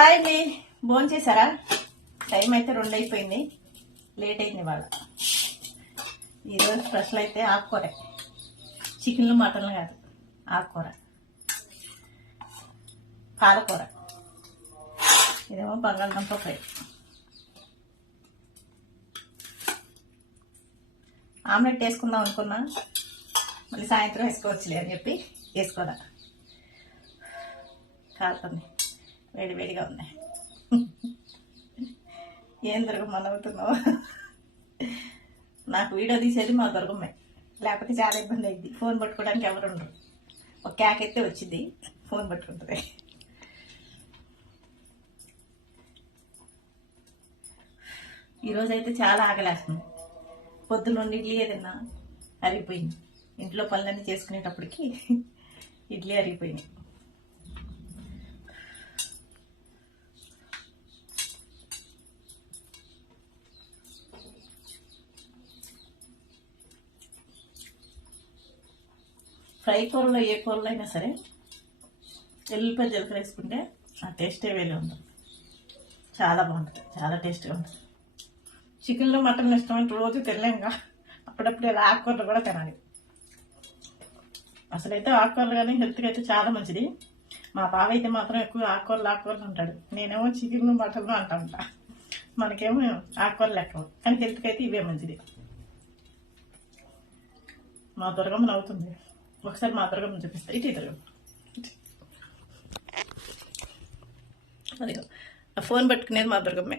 Hi అండి, భోంచేసారా? Time అయితే 2 అయిపోయింది, లేట్ అయింది ఇవాళ. ఈరోజు స్పెషల్ అయితే ఆకుకూర, చికెన్లు మటన్లు కాదు, ఆకుకూర పాలకూర. ఇదేమో బంగాళదుంప ఫ్రై. ఆమ్లెట్ వేసుకుందాం అనుకున్నా, మళ్ళీ సాయంత్రం వేసుకోవచ్చులే అని చెప్పి వేసుకోదా. కాలుతుంది, వేడి వేడిగా ఉంది. ఏం దొరకమని అవుతున్నావు? నాకు వీడియో తీసేది మా దొరకమ్మే, లేకపోతే చాలా ఇబ్బంది అయింది. ఫోన్ పట్టుకోవడానికి ఎవరు ఉండరు. ఒక క్యాక్ అయితే వచ్చింది, ఫోన్ పట్టుకుంటుంది. ఈరోజు అయితే చాలా ఆకలేస్తుంది. పొద్దున్న ఇడ్లీ ఏదన్నా అరిగిపోయింది. ఇంట్లో పనులన్నీ చేసుకునేటప్పటికి ఇడ్లీ అరిగిపోయింది. ఫ్రై కూరలో ఏ కూరలో అయినా సరే ఎల్లిపాయ జీలకర్ర వేసుకుంటే ఆ టేస్టే వేరే ఉంటుంది. చాలా బాగుంటుంది, చాలా టేస్ట్గా ఉంటుంది. చికెన్లో మటన్ ఇష్టం రోజు తినలేంగా, అప్పుడప్పుడు ఇలా ఆకుకూరలు కూడా తినాలి. అసలైతే ఆకుకూరలు కానీ హెల్త్కి అయితే చాలా మంచిది. మా బావ అయితే మాత్రం ఎక్కువ ఆకుకూరలు అంటాడు. నేనేమో చికెన్ మటన్ అంటా ఉంటా. మనకేమో ఆకుకూరలు ఎక్కువ, కానీ హెల్త్కి అయితే ఇవే మంచిది. మా దుర్గమ్మ నవ్వుతుంది. ఒకసారి మా దుర్గమ్మ చూపిస్తా. ఇటు దుర్గమ్మ, అదిగో ఆ ఫోన్ పట్టుకునేది మా దుర్గమ్మే.